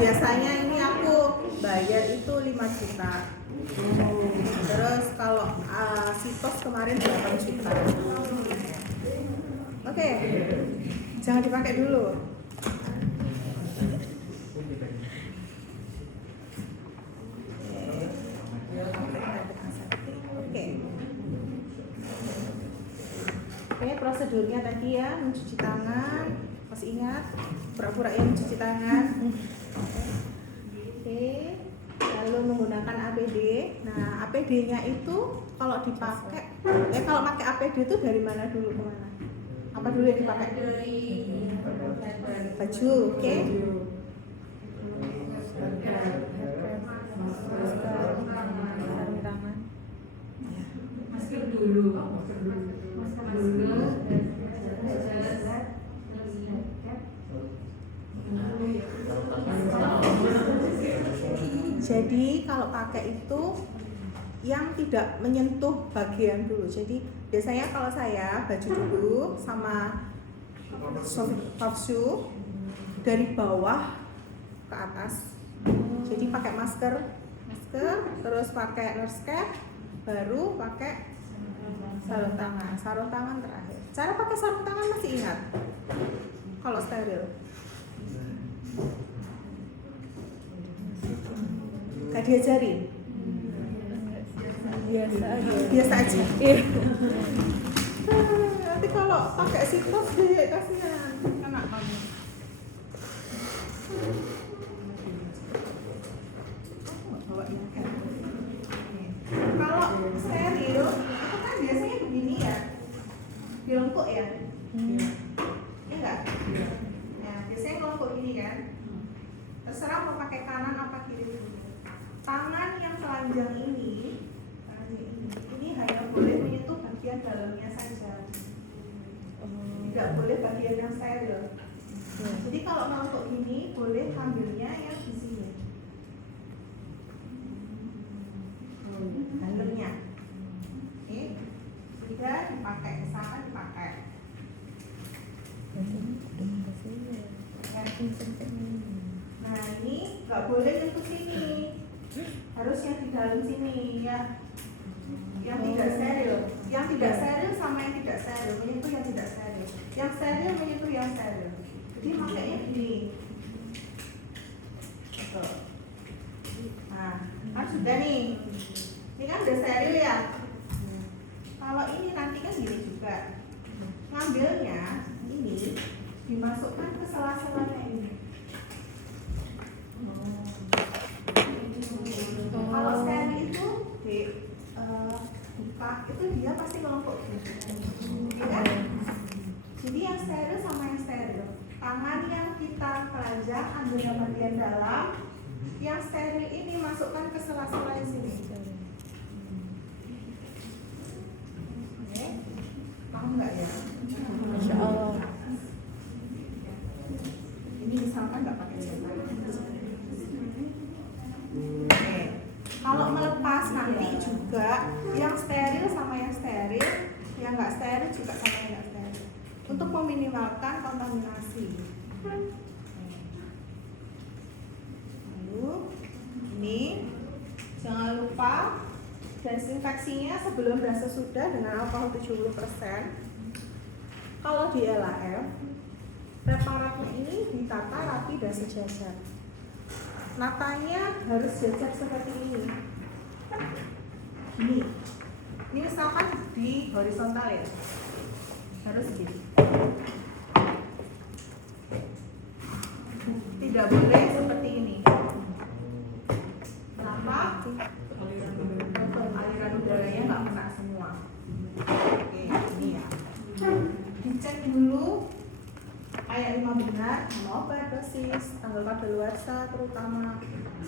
biasanya ini aku bayar itu 5 juta. Terus kalau Sitos kemarin 8 juta. Oke. Jangan dipakai dulu. Oke, prosedurnya tadi ya, mencuci tangan. Masih ingat? Pura-pura yang mencuci tangan. Oke. Lalu menggunakan APD. Nah, APD-nya itu kalau dipakai, kalau pakai APD itu dari mana dulu ke mana? Apa dulu yang dipakai? Baju, oke? Masker dulu. Jadi kalau pakai itu yang tidak menyentuh bagian dulu. Jadi biasanya kalau saya baju dulu sama soft shoe dari bawah ke atas. Jadi pakai masker, terus pakai nurse cap, baru pakai sarung tangan terakhir. Cara pakai sarung tangan masih ingat? Kalau steril. Gak diajarin? Biasa aja. Nanti kalau pakai Sitos deh, kasihan anak kamu. Kalau steril itu kan biasanya begini ya, dilengkuk ya. Iya enggak? Nah, biasanya ngelengkuk gini kan. Terserah mau pakai kanan apa kiri dulu. Tangan yang telanjang ini hanya boleh menyentuh bagian dalamnya saja. Tidak boleh bagian yang steril. Jadi kalau ngelengkuk gini boleh ambilnya yang di sini. Handlernya. Oke. Sudah dipakai, misalkan dipakai. Nah ini nggak boleh nyentuh sini, harus yang di dalam sini ya, yang tidak steril, sama yang tidak steril, menyentuh yang tidak steril, yang steril menyentuh yang steril. Jadi makanya gini. Nah kan sudah nih, ini kan udah steril ya. Kalau ini nanti kan gini juga, ngambilnya ini dimasukkan ke sela-selanya ini. Kalau steril itu buka itu dia pasti ngelengkuk gitu, ya kan? Jadi yang steril sama yang steril, tangan yang kita telanjang ambil yang bagian dalam, yang steril ini masukkan ke sela-sela di sini. Oke, paham nggak ya? Masya Allah. Ini misalkan nggak pakai jilbab. Kalau melepas nanti juga yang steril sama yang steril, yang nggak steril juga sama yang nggak steril, untuk meminimalkan kontaminasi. Lalu ini jangan lupa desinfeksinya sebelum dan sesudah dengan alkohol 70%. Kalau di LAF preparatnya ini ditata rapi dan sejajar. Natanya harus jajar seperti ini. Ini misalkan di horizontal ya, harus gini. Tidak boleh seperti ini. Kenapa? Aliran udaranya nggak kena semua. Oke, ini ya. Dicek dulu kayak lima benar, mau obat dosis, tanggal kadaluarsa, terutama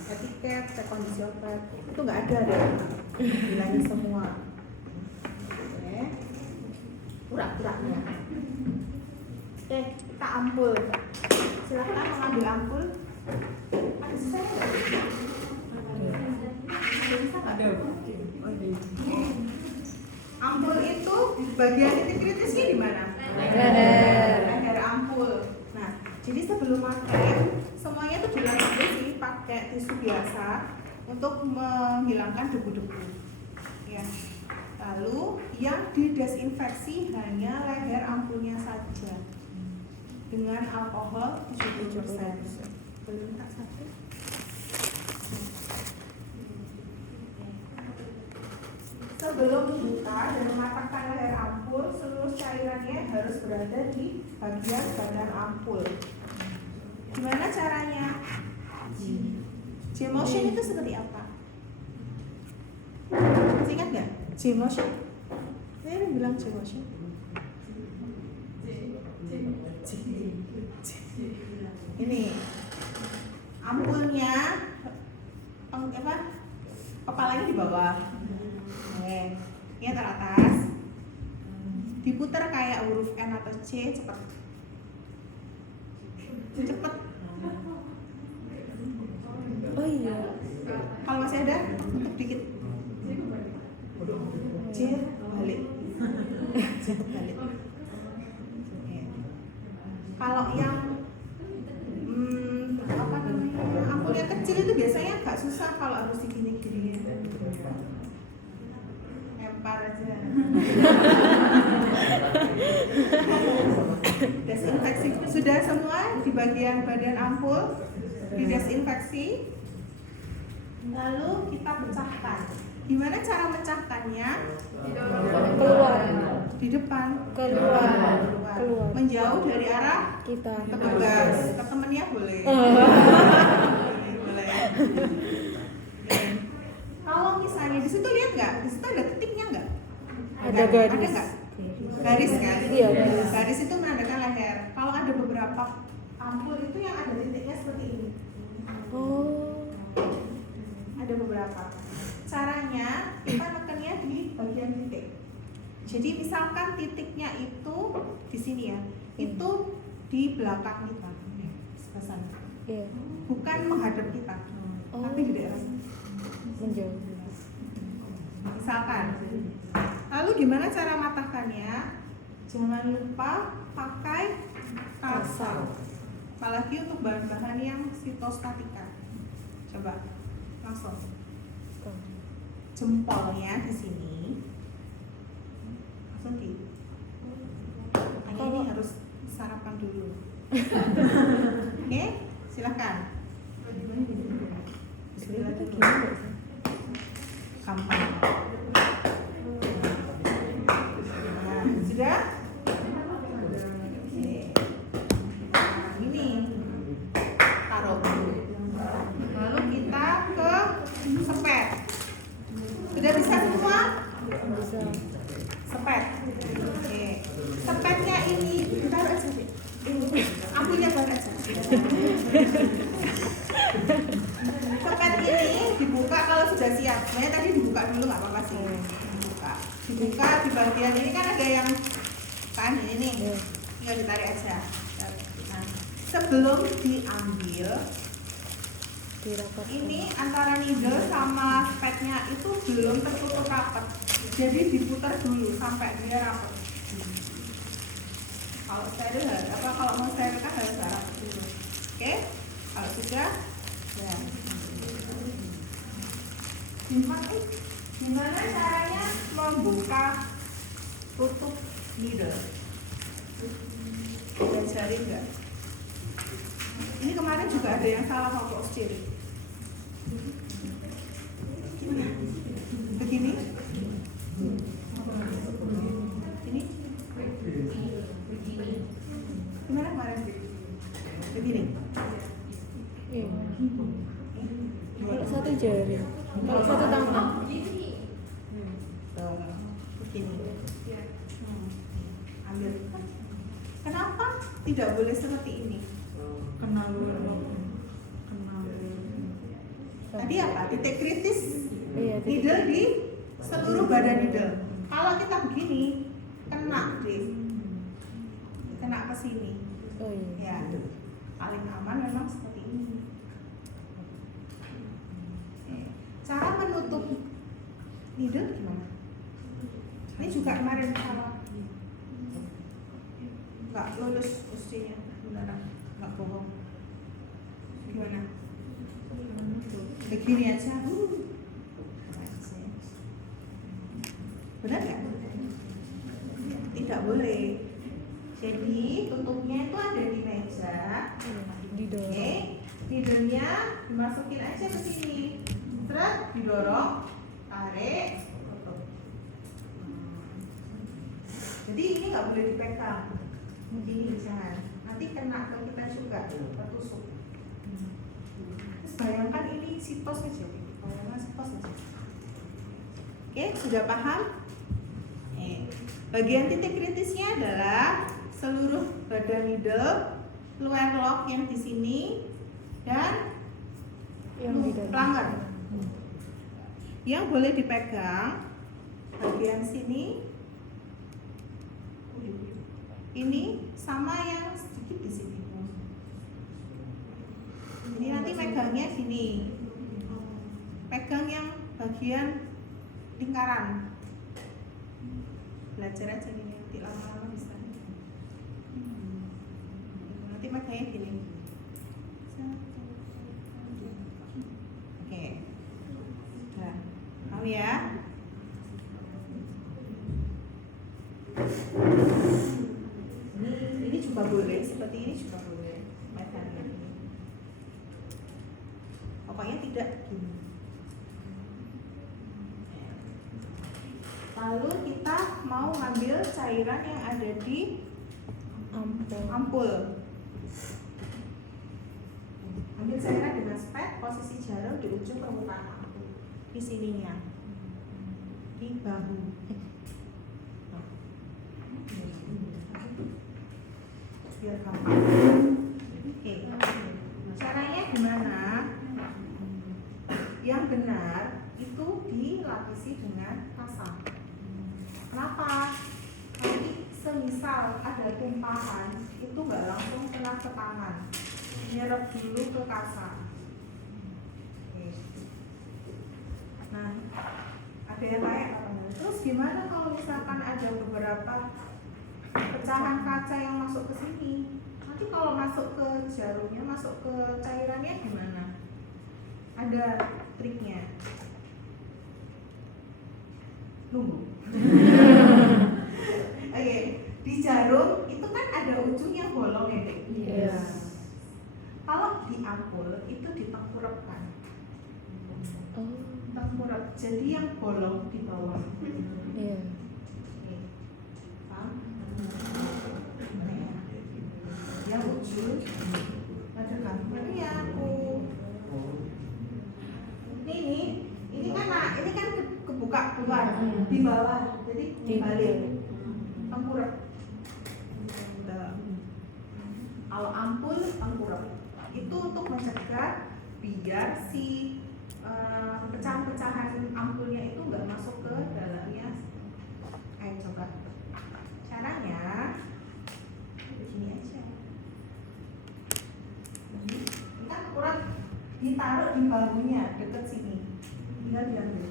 etiket, cek kondisi obat, itu nggak ada deh, bilangin semua. Oke, pura-puranya. Oke, kita ampul. Silakan mengambil ampul. Ada saya nggak? Bisa nggak? Ada. Ampul itu bagian titik kritisnya di mana? Leher ampul. Nah, jadi sebelum pakai semuanya tuh dilapisi sih pakai tisu biasa untuk menghilangkan debu-debu. Ya. Lalu yang didesinfeksi hanya leher ampulnya saja dengan alkohol 70%. Boleh minta satu? Sebelum dibuka dan mematangkan leher ampul, seluruh cairannya harus berada di bagian badan ampul. Gimana caranya? J-motion itu seperti apa? Masih ingat nggak? J-motion? Saya bilang J-motion. Ini ampulnya, kepalanya di bawah. Ini teratas, diputar kayak huruf N atau C, cepet. Oh iya. Kalau masih ada, tutup dikit. C balik. Kalau yang ampulnya kecil itu biasanya agak susah kalau harus digini-gini. Lempar aja. Desinfeksi sudah semua di bagian badan ampul didesinfeksi. Lalu kita pecahkan. Gimana cara mecahkannya? Keluar. Di depan. Keluar. Menjauh dari arah Kita. petugas. Ke temennya boleh. Boleh. Kalau misalnya di situ lihat nggak? Di situ ada titiknya nggak? Ada garis. Ada nggak? Garis kan? Iya, garis. Garis itu menandakan leher. Kalau ada beberapa ampul itu yang ada titiknya seperti ini. Oh. Ada beberapa. Caranya kita tekannya di bagian titik. Jadi misalkan titiknya itu di sini ya, itu di belakang kita, sebelah sana. Iya. Bukan menghadap kita, tapi di daerah sana. Menjauh. Misalkan. Lalu gimana cara matahkannya? Jangan lupa pakai kasar. Apalagi untuk bahan-bahan yang sitostatika. Coba langsung. Jempolnya di sini. Langsung di. Hanya ini harus sarapan dulu. Oke, silakan. Bismillah dulu. Gampang. Nah, sudah? Oke. Nah, ini taruh. Lalu kita ke sepet. Sudah bisa semua? Bisa. Sepet. Oke. Sepetnya ini ditaruh aja deh. Ampulnya taruh aja. Sepet ini dibuka kalau sudah siap. Sebenarnya tadi dibuka dulu nggak apa-apa sih. Dibuka di bagian ini kan ada yang kan ini nih. Tinggal ditarik aja. Nah, sebelum diambil Dirapat. ini antara needle sama spetnya itu belum tertutup rapat, jadi diputar dulu sampai dia rapat. Kalau steril kalau mau steril kan harus rapat dulu. Oke, kalau sudah ya. Gimana caranya membuka tutup needle? Diajarin nggak? Ini kemarin juga ada yang salah pakai oscil. Begini. Ini. Gimana kemarin? Begini. Iya. Kalau satu jari, kalau satu tangan. Begini. Ambil. Kenapa tidak boleh seperti ini? Kenal. Tadi apa? Titik kritis Iya, titik. needle di seluruh badan needle. Kalau kita begini, kena ke sini. Oh iya. Ya, paling aman memang seperti ini. Cara menutup needle gimana? Ini juga kemarin salah. Nggak lulus usianya, beneran, nggak bohong. Gimana? Begini aja. Benar nggak? Tidak boleh. Jadi tutupnya itu ada di meja. Didorong. Oke, tidurnya dimasukin aja ke sini. Terus didorong, tarik, tutup. Jadi ini nggak boleh dipegang. Begini jangan. Nanti kena ke kita juga, tertusuk. Terus bayangkan ini sitos aja. Bayangkan sitos aja. Oke, sudah paham? Bagian titik kritisnya adalah seluruh badan needle, lower lock yang di sini, dan Yang di dalam. plunger. Yang boleh dipegang bagian sini, ini sama yang sedikit di sini. Ini nanti megangnya sini, pegang yang bagian lingkaran. Belajar aja gini, nanti lama-lama bisa. Nanti megangnya gini. Oke. Nah, mau ya? Ini juga boleh, seperti ini juga boleh. Megangnya gini. Pokoknya tidak gini. Lalu kita mau ngambil cairan yang ada di ampul. Ambil cairan dengan spek, posisi jarum di ujung permukaan ampul. Di sininya, di bahu. Biar gampang. Oke. Caranya gimana? Yang benar itu dilapisi dengan kasa. Kenapa? Nanti semisal ada tumpahan itu nggak langsung kena ke tangan, nyerap dulu ke kasa. Oke. Nah, ada yang lain apa? Terus gimana kalau misalkan ada beberapa pecahan kaca yang masuk ke sini? Nanti kalau masuk ke jarumnya, masuk ke cairannya gimana? Ada triknya. Nunggu. Oke, di jarum itu kan ada ujung yang bolong ya, Dek? Yes. Kalau di ampul itu ditengkurapkan. Oh. Tengkurap. Jadi yang bolong di bawah. Iya. Oke. Paham? Yang ujung ada gambar ya aku. Ini kan kebuka keluar di bawah. Jadi dibalik. Tengkurap. Kalau ampul tengkurap itu untuk mencegah biar si pecahan-pecahan ampulnya itu nggak masuk ke dalamnya. Ayo coba. Caranya begini aja. Ini kan kurang ditaruh di bahunya dekat sini. Tinggal diambil.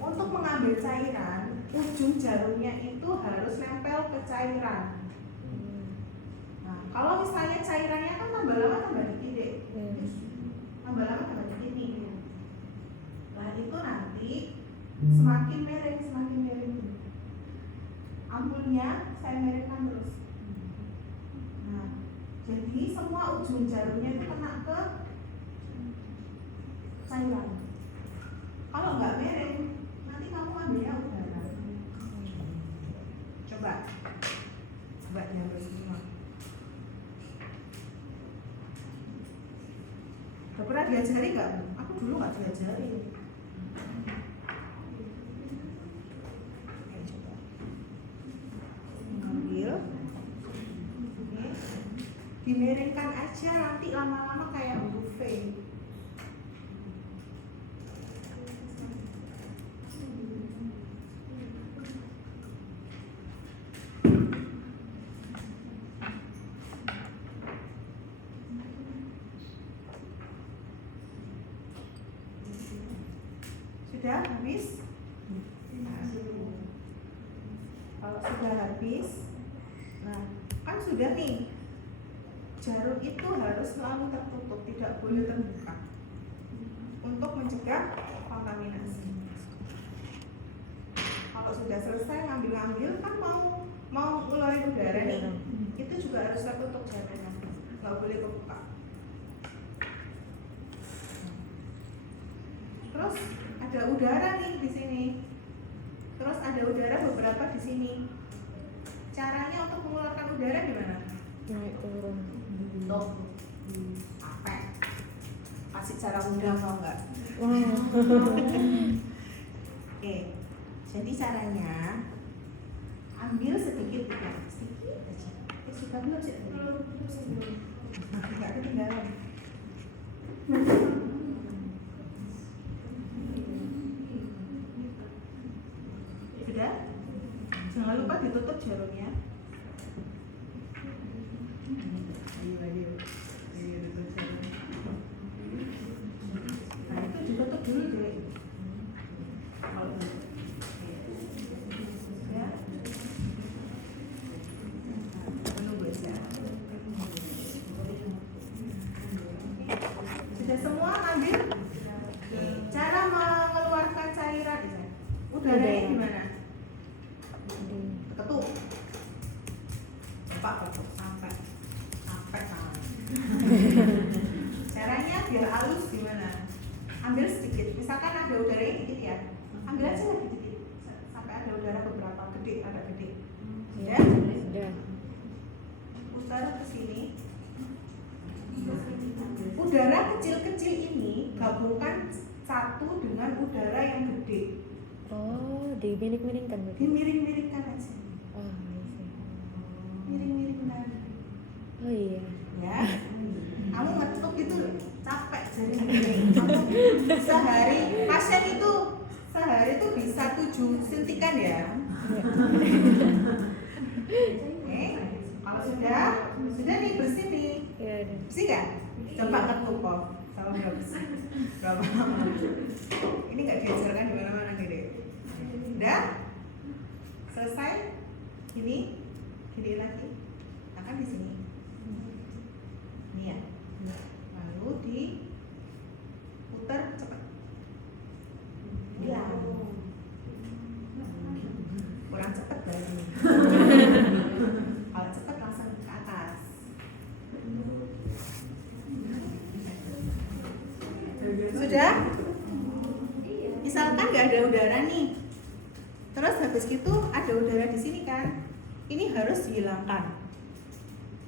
Untuk mengambil cairan, ujung jarumnya itu harus nempel ke cairan. Nah, kalau misalnya cairannya kan tambah lama tambah dikit, tambah lama tambah dikit nih. Nah itu nanti semakin miring. Ampulnya saya miringkan terus. Nah, jadi semua ujung jarumnya itu kena ke cairan. Kalau nggak miring, nanti kamu ambilnya udara. Coba diambil semua. Udah pernah diajari nggak? Aku dulu nggak diajari. Oke, coba. Ambil. Oke. Dimiringkan aja, nanti lama-lama kayak buffet. Sudah habis? Nah, kalau sudah habis, nah kan sudah nih jarum itu harus selalu tertutup, tidak boleh terbuka untuk mencegah kontaminasi. Kalau sudah selesai ngambil-ngambil kan mau ngeluarin udara nih, itu juga harus tertutup jarumnya, nggak boleh kebuka. Terus ada udara nih di sini, terus ada udara beberapa di sini. Caranya untuk mengeluarkan udara gimana? Naik turun. Tuh, apa? Kasih cara mudah mau nggak? Oke, jadi caranya ambil sedikit aja, sedikit aja. Sudah belum sih? Nggak ketinggalan. Sudah? Jangan lupa ditutup jarumnya. Nah itu ditutup dulu deh. Ya. Menunggu aja. Sudah semua ambil? Cara mengeluarkan cairan udaranya gimana? Ketuk. Pak ketuk sampai tangan. Caranya biar halus gimana? Ambil sedikit. Misalkan ada udaranya dikit ya, ambil aja lagi dikit sampai ada udara beberapa gede, ada gede. Ya? Sudah. Putar ke sini. Udara kecil-kecil ini gabungkan satu dengan udara yang gede. Oh, dimiring-miringkan berarti. Dimiring-miringkan aja. Oh, iya sih. Miring-miringkan. Oh iya. Ya. Kamu ngetuk itu capek jadi kamu sehari pasien itu sehari itu bisa 7 suntikan ya. Oke, kalau sudah nih bersih nih. Iya, udah. Bersih kan? Coba ngetuk kok. Kalau nggak bersih. Berapa? Ini nggak diajarkan di mana-mana gini. Udah? Selesai? Gini lagi. Akan di sini. Ini ya. Lalu diputar cepat. Iya. Kurang cepat berarti. Kalau cepat langsung ke atas. Sudah? Misalkan nggak ada udara nih. Terus habis itu ada udara di sini kan? Ini harus dihilangkan.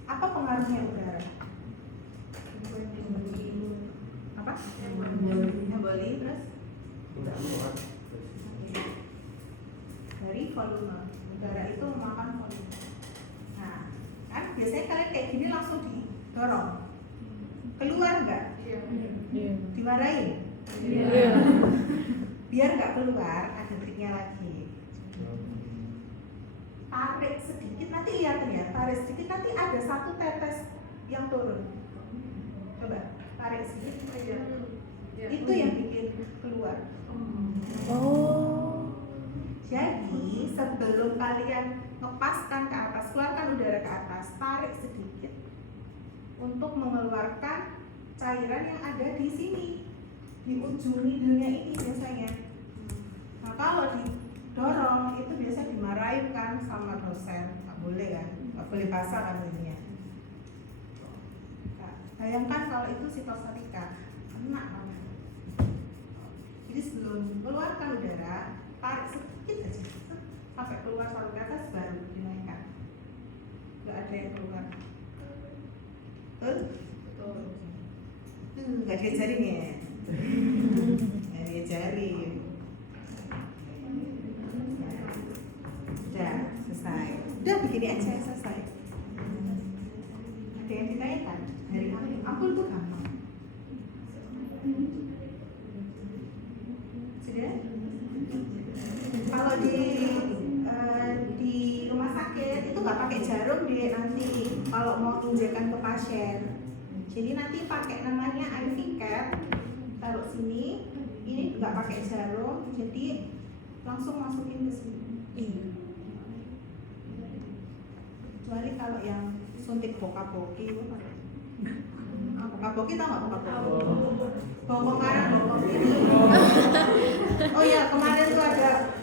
Apa pengaruhnya udara? Apa? Emboli terus? Dari volume. Udara itu memakan volume. Nah, kan biasanya kalian kayak gini langsung didorong. Keluar nggak? Iya. Dimarahin? Iya. Biar nggak keluar, ada triknya lagi. Tarik sedikit, nanti lihat ya, tarik sedikit nanti ada satu tetes yang turun. Coba tarik sedikit aja. Itu yang bikin keluar. Oh. Jadi sebelum kalian ngepaskan ke atas, keluarkan udara ke atas, tarik sedikit untuk mengeluarkan cairan yang ada di sini, di ujung hidungnya ini biasanya. Nah kalau didorong itu biasa dimarahin kan sama dosen, nggak boleh kan, nggak boleh basah kan ininya. Nah, bayangkan kalau itu sitostatika, kena kan. Jadi sebelum keluarkan udara, tarik sedikit aja sampai keluar satu ke atas baru dinaikkan. Nggak ada yang keluar. Betul? Nggak diajarin ya? Nggak diajarin. Udah selesai. Udah begini aja selesai. Ada yang ditanyakan dari ampul itu gampang. Sudah? Kalau di rumah sakit itu nggak pakai jarum deh nanti kalau mau injekan ke pasien. Jadi nanti pakai namanya IV cap, taruh sini. Ini nggak pakai jarum, jadi langsung masukin ke sini. Kecuali kalau yang suntik boka-boki Kapok kita nggak kapok? Bokong kanan, bokong kiri. Oh iya, kemarin tuh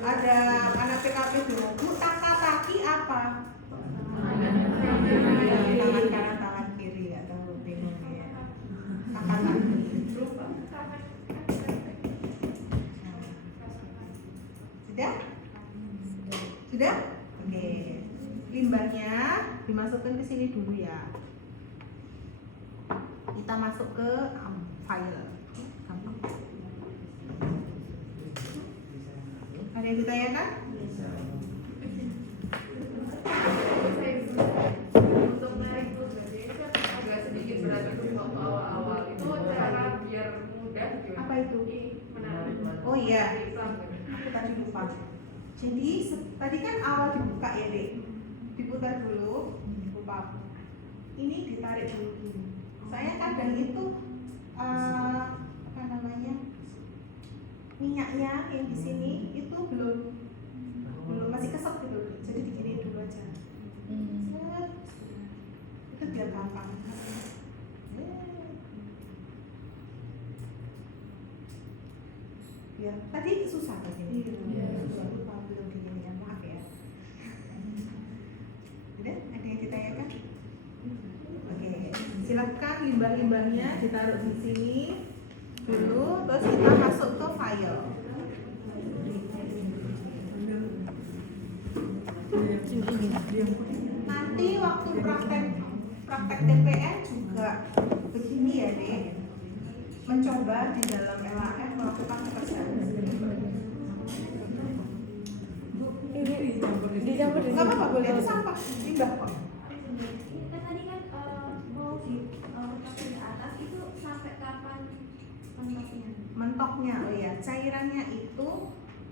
ada anak PKP dulu. Taka-taki apa? Tangan kanan, tangan kiri, atau bingung ya. Taka-taki. Sudah? Sudah? Oke. Limbahnya dimasukkan ke sini dulu ya. Kita masuk ke file. Ada yang ditanyakan? Untuk narik tuh berarti agak sedikit berat untuk waktu awal-awal itu cara biar mudah gimana? Apa itu? Menarik. Oh iya, Islam, gitu. aku tadi lupa. Jadi tadi kan awal dibuka ya, Dek. Diputar dulu, lupa. Ini ditarik dulu gini. Saya kadang itu apa namanya, minyaknya yang di sini itu belum masih kesek gitu, jadi diginiin dulu aja. Set. Itu biar gampang. Ya, tadi susah kan ini. Lupa belum diginiin, maaf ya. Udah, ada yang ditanyakan? Oke, silakan limbah-limbahnya ditaruh di sini dulu, terus kita masuk ke file. Nanti waktu praktek TPN juga begini ya, Dek. Mencoba di dalam LAF melakukan pekerjaan. Dicampur di Nggak apa-apa, boleh, itu sampah, limbah kok. Kan tadi kan mau di ke atas itu sampai kapan mentoknya? Mentoknya, oh ya, cairannya itu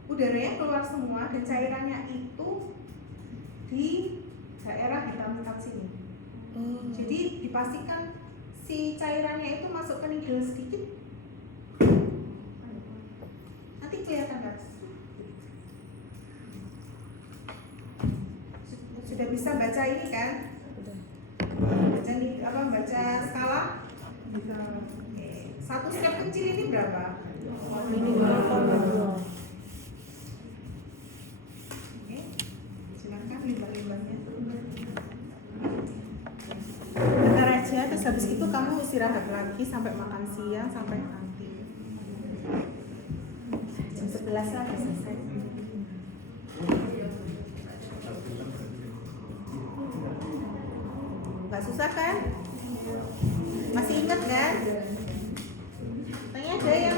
udaranya keluar semua dan cairannya itu di daerah hitam-hitam sini. Jadi dipastikan si cairannya itu masuk ke needle sedikit. Nanti kelihatan guys. Sudah bisa baca ini kan? Baca skala? Bisa. Oke. Satu step kecil ini berapa? minimal 2. Oke. Silakan limbah-limbahnya. Bentar aja, terus habis itu kamu istirahat lagi sampai makan siang sampai nanti. Jam 11 lagi selesai. Gak susah kan? Masih ingat kan? Tanya ada yang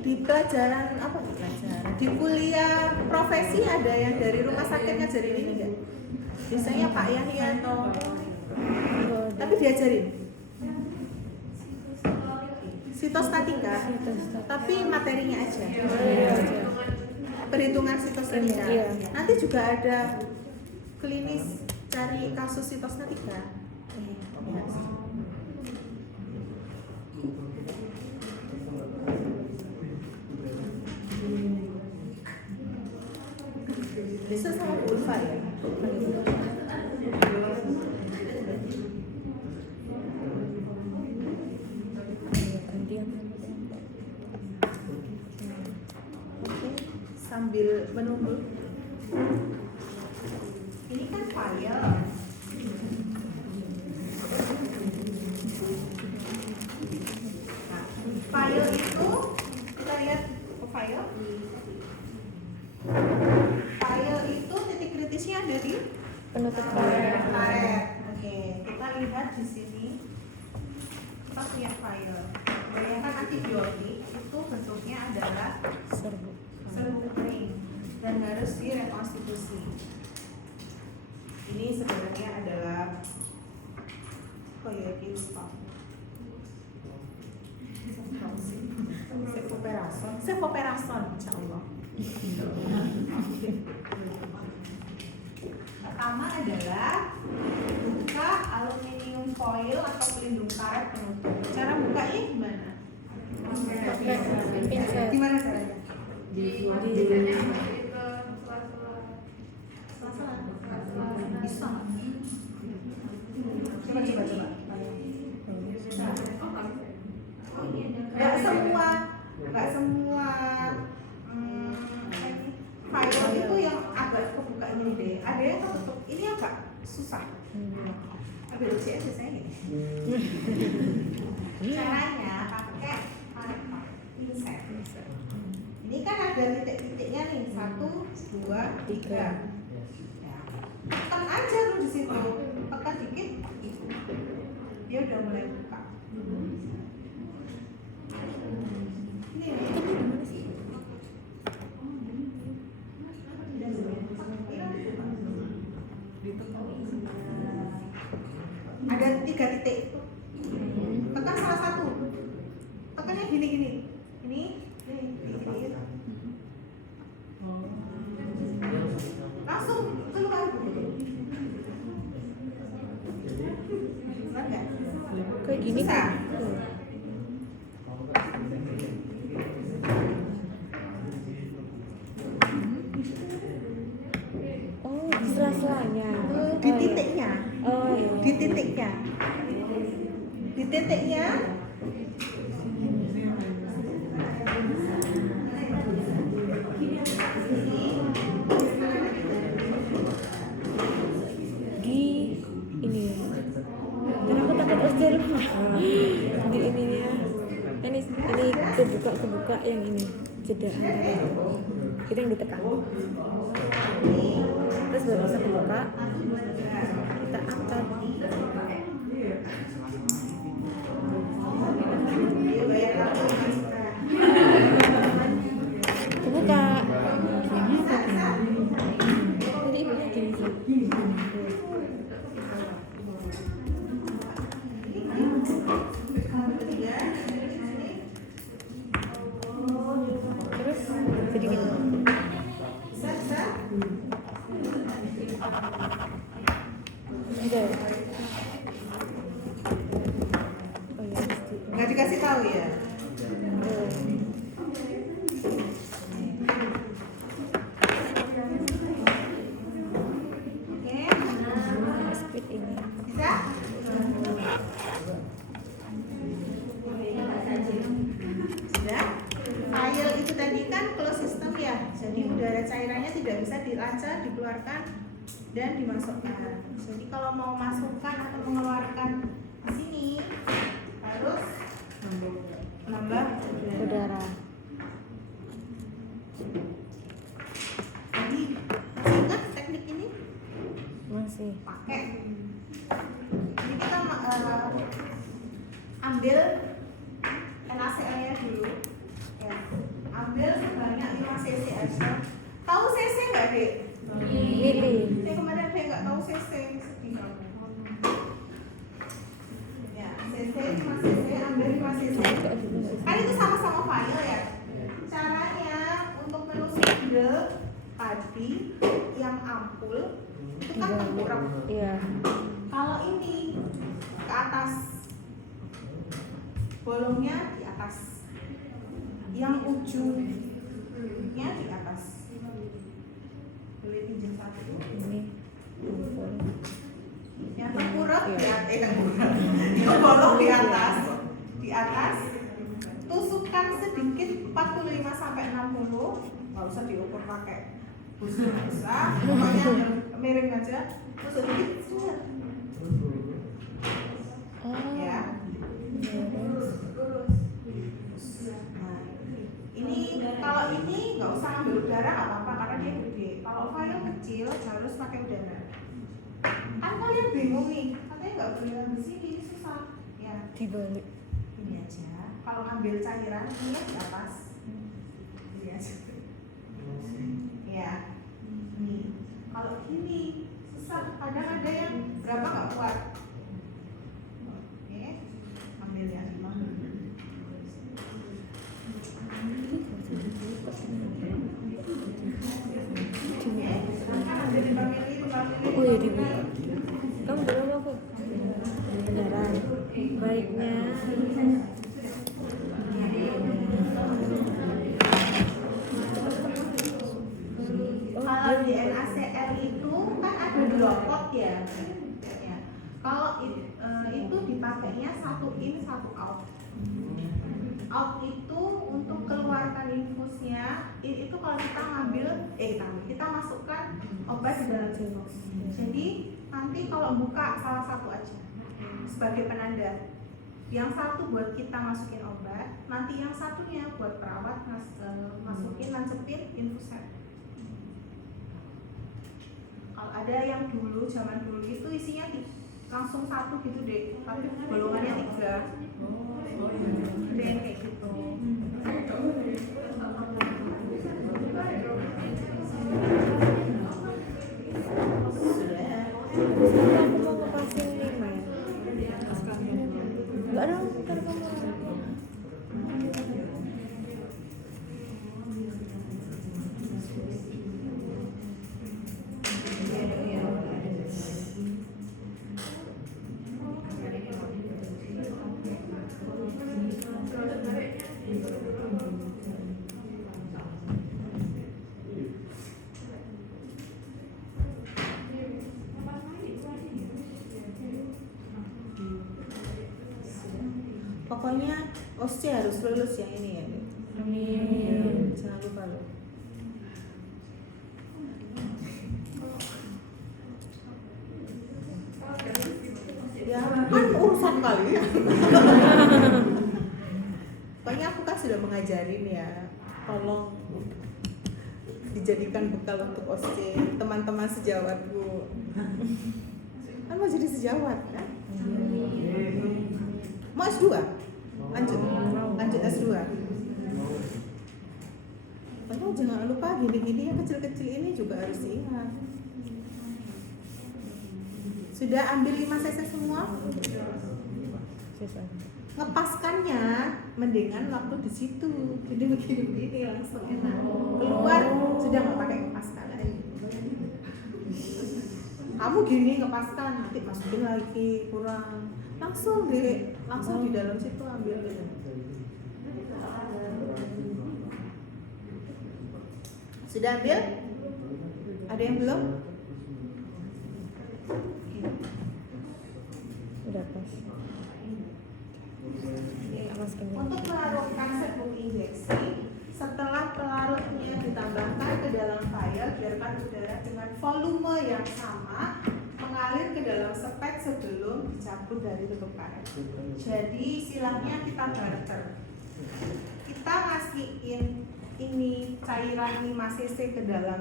di pelajaran apa di pelajaran? Di kuliah profesi ada yang dari rumah sakit ngajarin ini enggak? Biasanya Pak Yahyanto. Tapi diajarin sitostatika, tapi materinya aja. Perhitungan sitostatika. Iya. Nanti juga ada klinis cari kasus sitostatika. Ya. Bisa sama Bu Ulfa ya. Sambil menunggu. Ini kan file. Nah, file itu kita lihat ke file. File itu titik kritisnya ada di Penutup karet. Oke, kita lihat di sini. Kita punya file. Bayangkan antibiotik itu bentuknya adalah serbu. serbuk kering dan harus direkonstitusi. Ini sebenarnya adalah sevoperason, insya Allah. Pertama adalah buka aluminium foil atau pelindung karet penutup. Cara bukanya gimana? Pakai pinset. Gimana caranya? Biasanya masukin ke sela-sela. Bisa nggak? ada titik-titiknya nih, 1, 2, 3. Ya. Tekan aja tuh di situ, tekan dikit, dia udah mulai buka. Ini ada 3 titik. Tekan salah satu. Tekannya gini. Ini. Langsung keluar. Benar nggak? Kayak gini Susah. kan? Oh, di sela-selanya. Di titiknya. Oh, iya. Di titiknya. Di titiknya. Di ini. Karena aku takut ostel. Di ininya. Ini kebuka yang ini. Jeda antara itu. Itu yang ditekan. Terus baru bisa kebuka. Kita angkat. Kebuka. Jadi ibunya gini sih. Terus jadi gini. Udah. Oh iya, pasti. Nggak dikasih tahu ya. Oh. Oke, Speed ini. bisa? Sudah. File itu tadi kan closed system ya. Jadi udara cairannya tidak bisa dilancar, dikeluarkan dan dimasukkan. Jadi kalau mau masukkan atau mengeluarkan di sini harus menambah Udara. Jadi masih ingat teknik ini? Masih. Pakai. Jadi kita ambil NaCl-nya dulu. Ya. Ambil sebanyak 5 cc aja. Tahu cc nggak, Dek? Mili. Saya kemarin dia nggak tahu cc, sedih kamu. Ya, cc 5 cc, ambil 5 cc. Kan itu sama-sama file ya. Caranya untuk menusuk tadi yang ampul itu kan tengkurap. Iya. Kalau ini ke atas, bolongnya di atas, yang ujungnya di atas. Boleh pinjam satu. Ini tumpul. Yang tengkurap di Iya. atas, yang bolong di atas. Tusukkan sedikit 45 sampai 60. Nggak usah diukur pakai busa, pokoknya miring aja. Terus sedikit suar. Oh. Ya. Nah, ini kalau ini nggak usah ambil udara nggak apa-apa karena dia gede. Kalau file kecil harus pakai udara. Kan kalian bingung nih, katanya nggak boleh ambil sini, ini susah. Ya, Dibalik. ini aja. Kalau ambil cairan ini di atas. Ini aja. Ya, nih. Kalau gini susah. Kadang ada yang berapa nggak kuat. Oke, ambil ya 5. Oke, silahkan ambil 5 mili. Oh ya dibuka. Kamu berapa kok? Beneran. Baiknya. Kalau di NaCl itu kan ada 2 pot ya. Ya. Kalau itu dipakainya 1 in 1 out. Out itu untuk keluarkan infusnya. Itu kalau kita ngambil, kita masukkan obat di dalam box. Jadi nanti kalau buka salah satu aja sebagai penanda. Yang satu buat kita masukin obat, nanti yang satunya buat perawat masukin tancepin infuser. Kalau ada yang dulu zaman dulu itu isinya langsung satu gitu deh, tapi bolongannya 3. Ada yang kayak gitu. Sekarang aku mau ngepasin 5 ya. Enggak dong, ntar kamu. Pokoknya OSCE harus lulus yang ini ya. Amin. Jangan lupa loh. Ya kan urusan kalian. Pokoknya aku kan sudah mengajarin ya. Tolong dijadikan bekal untuk OSCE teman-teman sejawatku. Kan mau jadi sejawat kan? Mau S2? Lanjut S2. Pokoknya jangan lupa gini-gini yang kecil-kecil ini juga harus diingat. Sudah ambil 5 cc semua? Sisa. Ngepaskannya mendingan waktu di situ. Jadi begini-begini langsung enak. Keluar sudah nggak pakai ngepaskan lagi. Kamu gini ngepaskan, nanti masukin lagi kurang. Langsung deh, langsung di dalam situ ambil gitu. Sudah ambil? Ada yang belum? Udah pas. Awas kena. Untuk melarutkan serbuk injeksi, setelah pelarutnya ditambahkan ke dalam vial, biarkan udara dengan volume yang sama mengalir ke dalam sepet sebelum dicabut dari tutup karet. Jadi silahnya kita barter. Kita masukin ini cairan 5 cc ke dalam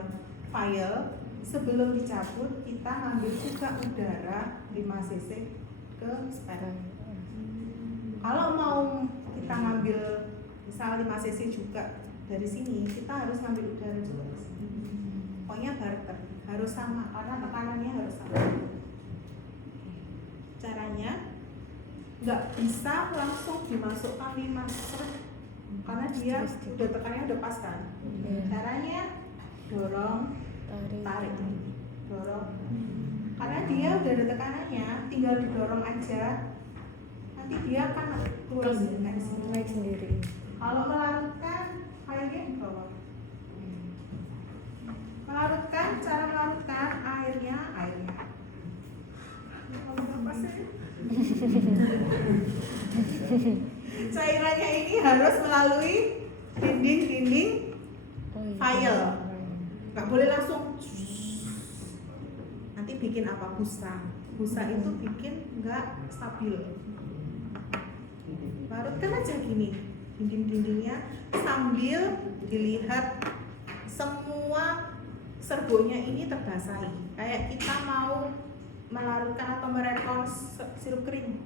vial, sebelum dicabut kita ngambil juga udara 5 cc ke sepet. Kalau mau kita ngambil misal 5 cc juga dari sini, kita harus ngambil udara juga di sini. Pokoknya barter, harus sama karena tekanannya harus sama. Caranya nggak bisa langsung dimasukkan 5 seret karena dia udah tekanannya udah pas kan. Caranya dorong, tarik, dorong. Karena dia udah ada tekanannya, tinggal didorong aja. Nanti dia akan keluar Naik sendiri. Kalau melarutkan airnya di bawah. Melarutkan, cara melarutkan airnya. Apa sih? Cairannya ini harus melalui dinding vial. Nggak boleh langsung. Nanti bikin apa? Busa itu bikin nggak stabil. Larutkan aja gini dinding-dindingnya sambil dilihat semua serbuknya ini terbasahi. Kayak kita mau melarutkan atau merespon sirup kering.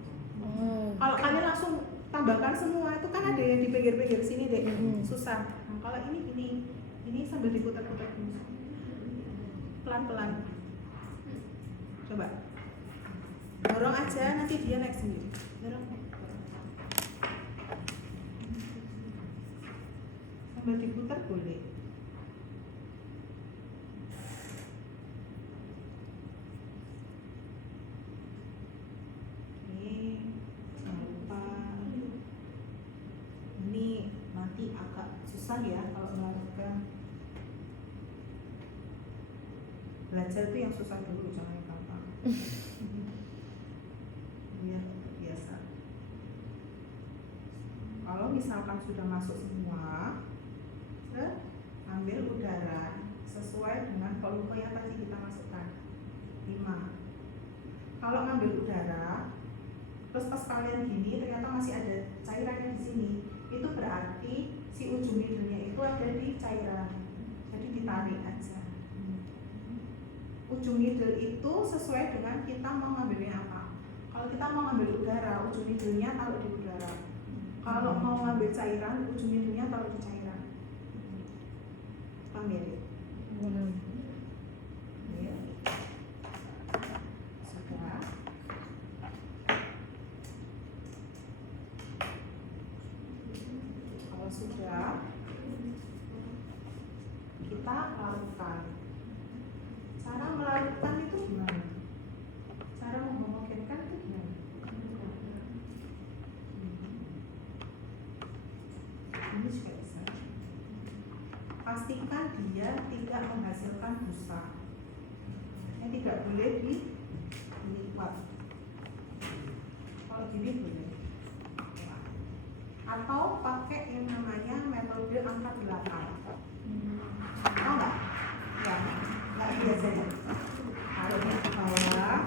Kalau kalian langsung tambahkan semua itu kan ada yang di pinggir-pinggir sini deh, susah. Nah, kalau ini sambil diputar-putar pelan-pelan. Coba dorong aja, nanti dia naik sendiri. Dorong. Sambil diputar boleh. Jangan lupa. Ini nanti agak susah ya kalau melarutkan. Belajar itu yang susah dulu, jangan yang gampang. Ya, biasa. Kalau misalkan sudah masuk semua, ambil udara sesuai dengan volume yang tadi kita masukkan 5. Kalau ngambil udara terus pas kalian gini ternyata masih ada cairannya di sini, itu berarti si ujung hidungnya itu ada di cairan, jadi ditarik aja. Ujung needle itu sesuai dengan kita mau ngambilnya apa. Kalau kita mau ngambil udara, ujung needle-nya taruh di udara. Kalau mau ngambil cairan, ujung needle-nya taruh di cairan. Paham ya? Ya. Sudah. Kalau sudah, kita larutkan. Cara melarutkan itu gimana? Cara menghomogenkan itu gimana? Ini juga bisa. Pastikan dia tidak menghasilkan busa. Yang tidak boleh dilipat. Kalau gini boleh. Atau pakai yang namanya metode angka 8. Tahu nggak? Ya, nggak biasanya. Taruhnya di bawah.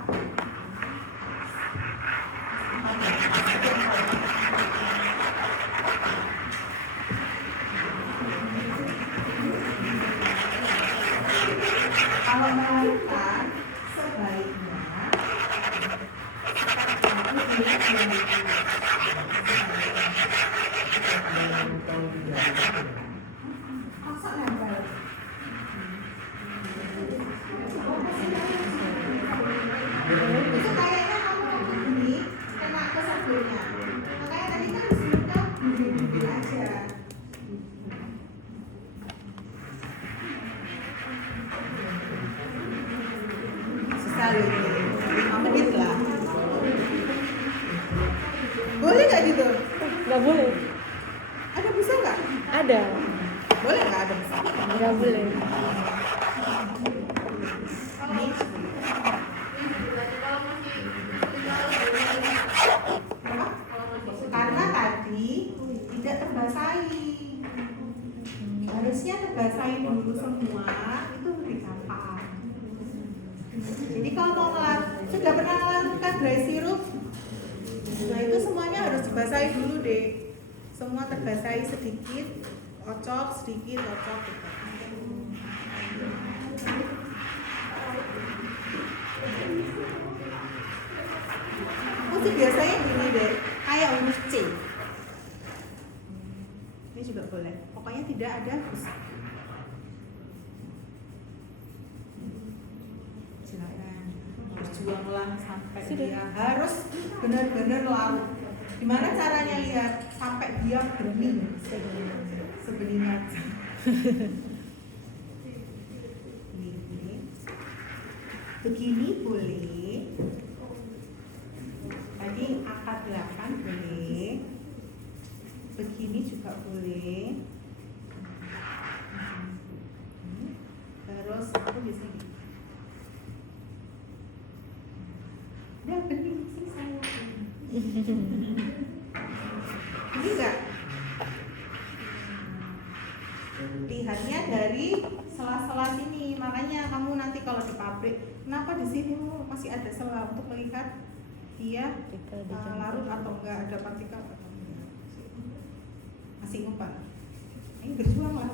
Kalau melarutkan sebaiknya masak nempel. Itu kayaknya kamu waktu ini kena ke sabunnya. Makanya tadi kan sebelumnya bumbu aja. Sekali 5 menit lah. Boleh nggak gitu? Nggak boleh. Ada busa nggak? Ada. Boleh nggak ada busa? Nggak boleh. Ini karena tadi tidak terbasahi. Harusnya terbasahi dulu semua, itu lebih gampang. Jadi kalau mau sudah pernah melarutkan dry syrup, nah itu semuanya harus dibasahi dulu deh. Semua terbasahi sedikit, ocok sedikit, ocok gitu. Mesti biasanya gini deh, kayak huruf C. Ini juga boleh. Pokoknya tidak ada busa. Silakan. Berjuanglah sampai dia harus benar-benar larut. Gimana caranya lihat sampai dia bening sebeningat. Ini. Begini boleh. Tadi akad 8 boleh. Begini juga boleh. Terus aku biasanya gini. Udah bening sih saya. Ini enggak? Lihatnya dari sela-sela sini. Makanya kamu nanti kalau di pabrik, kenapa di sini masih ada sela untuk melihat dia larut atau enggak, ada partikel atau enggak. Masih ngumpet. Ini berjuang lah.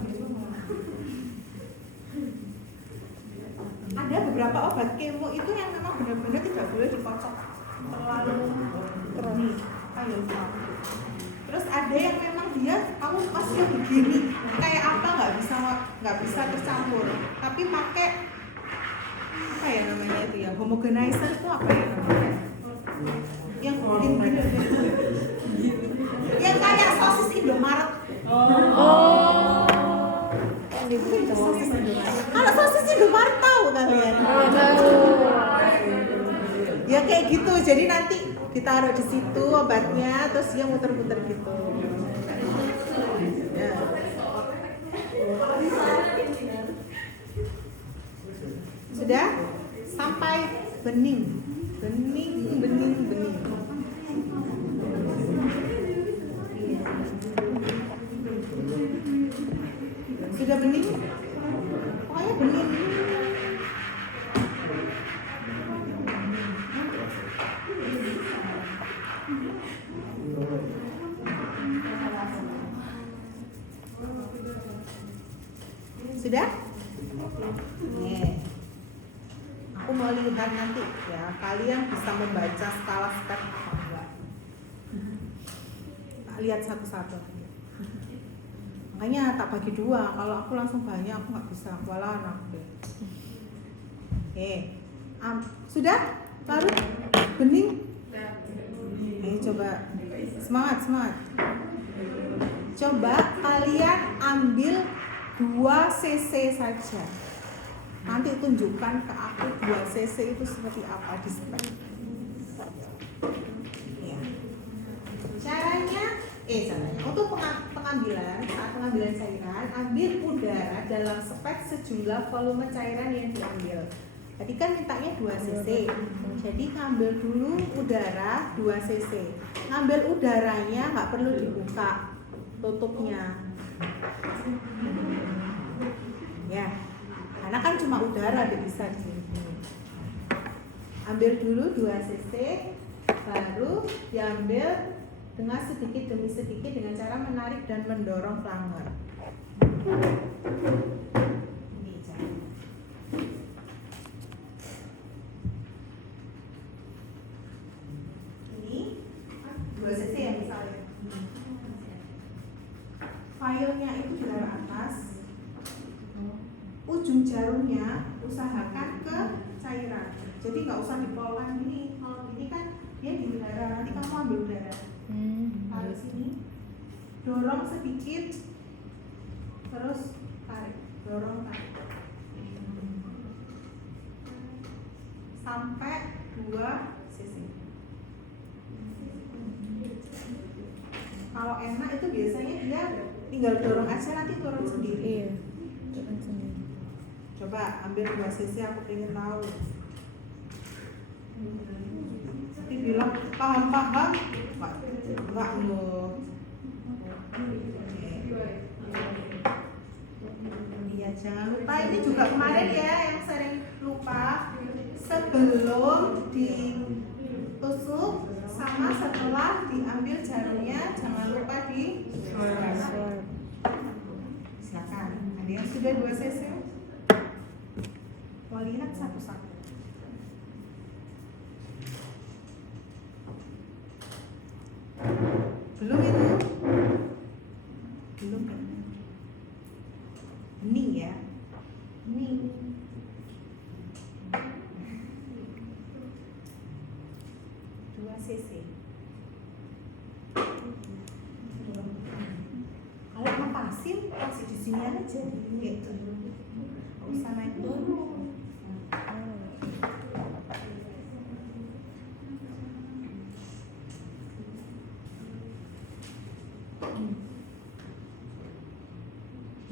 Ada beberapa obat kemo itu yang memang benar-benar tidak boleh dikocok terlalu keras. Ayo, terus ada yang memang dia kamu masih begini kayak apa nggak bisa tercampur, tapi pakai apa ya namanya itu ya, homogenizer itu apa ya namanya, yang bikin gini yang kayak sosis Indomaret. Oh. Yang dibuka. Sosis Indomaret. Kalau sosis Indomaret tahu kalian? Tahu. Ya kayak gitu, jadi nanti ditaruh di situ obatnya, terus dia muter-muter gitu. Ya. Sudah sampai bening. Sudah bening? Pokoknya bening. Sudah? Nih. Aku mau lihat nanti ya, kalian bisa membaca skala step apa enggak. Tak lihat satu-satu. Makanya tak bagi dua, kalau aku langsung banyak aku nggak bisa, kewalahan aku. Sudah? Lalu? Bening? Coba semangat. Coba kalian ambil 2 cc saja. Nanti tunjukkan ke aku 2 cc itu seperti apa di spek. Ya. Caranya untuk pengambilan, saat pengambilan cairan, ambil udara dalam spek sejumlah volume cairan yang diambil. Tadi kan mintanya 2 cc. Jadi ngambil dulu udara 2 cc. Ngambil udaranya nggak perlu dibuka tutupnya. Ya. Karena kan cuma udara bisa di sini. Ambil dulu 2 cc, baru diambil dengan sedikit demi sedikit dengan cara menarik dan mendorong flanger. Ini cara. Ini 2 cc ya misalnya. Filenya itu di arah atas. Ujung jarumnya usahakan ke cairan. Jadi nggak usah dipolkan gini. Kalau gini kan dia di udara. Nanti kamu ambil udara. Tarik sini, dorong sedikit, terus tarik, dorong tarik, sampai 2 cc. Kalau enak itu biasanya dia tinggal dorong aja, nanti turun sendiri. Iya, turun sendiri. Coba ambil 2 cc, aku pengen tahu. Nanti bilang paham-paham, enggak loh. Iya, jangan lupa ini juga kemarin ya yang sering lupa, sebelum ditusuk sama setelah diambil jarumnya jangan lupa di swab. Silakan. Ada yang sudah 2 cc? Mau lihat satu-satu. Belum itu? Belum kan? Ning ya? Ning. Dua cc. Kalau ngepasin, kasih di sini aja gitu. Nggak usah naik dulu.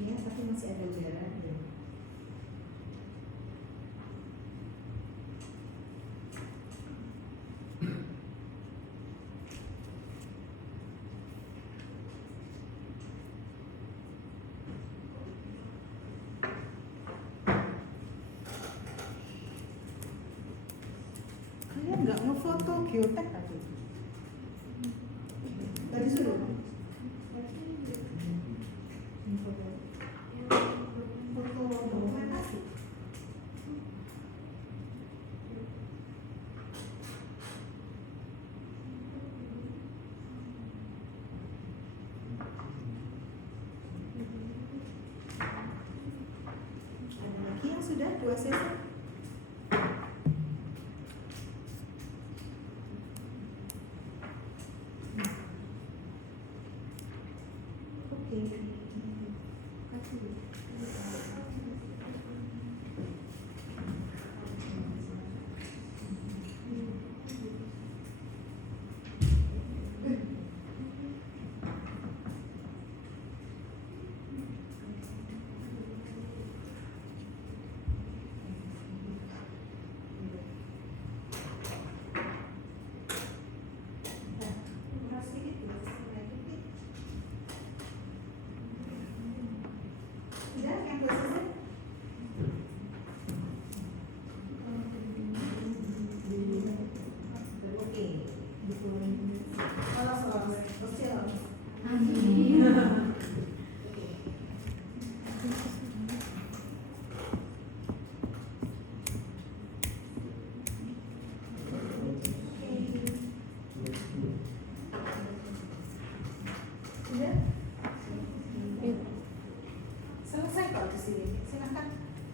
Iya, tapi masih ada udara. Kalian nggak ngefoto geotek tadi? Tadi suruh? Foto dokumentasi. Ada lagi yang sudah 2 cc? Sudah yang 2 cc? Oke. Kalau kecil. di sini. Silakan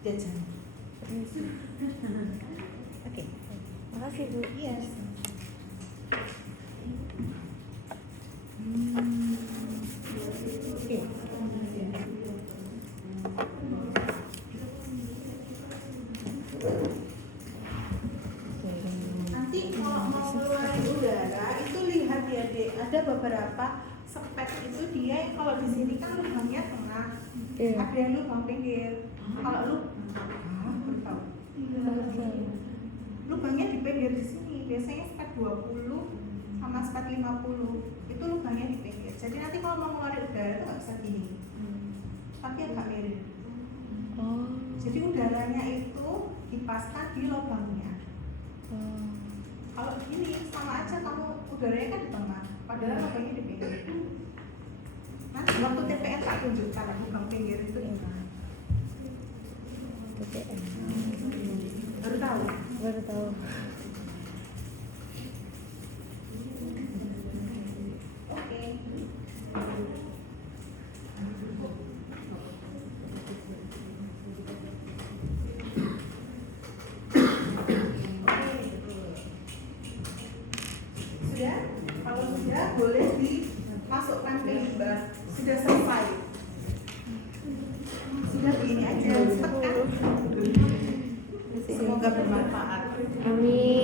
jajan. Oke. Makasih Bu. Yes. Oke. Nanti kalau mau ngeluarin udara itu lihat ya dek, ada beberapa spek itu dia yang kalau di sini kan lubangnya tengah, Iya. ada yang lubang pinggir. Kalau lu baru tahu. Lubangnya di pinggir di sini biasanya spek 20 sama spek 50 itu lubangnya di pinggir. Jadi nanti kalau mau ngeluarin udara itu nggak bisa gini, tapi agak miring. Oh. Jadi udaranya itu dipaskan di lubangnya. Oh. Kalau gini sama aja kamu udaranya kan di tengah, padahal lubangnya di pinggir. Nanti waktu TPN tak tunjukkan lubang pinggir itu di mana. TPM. Baru tahu. Baru tahu. Oke. Sudah? Kalau sudah boleh dimasukkan ke limbah. Sudah selesai. Sudah begini aja, cepet kan? Semoga bermanfaat. Amin.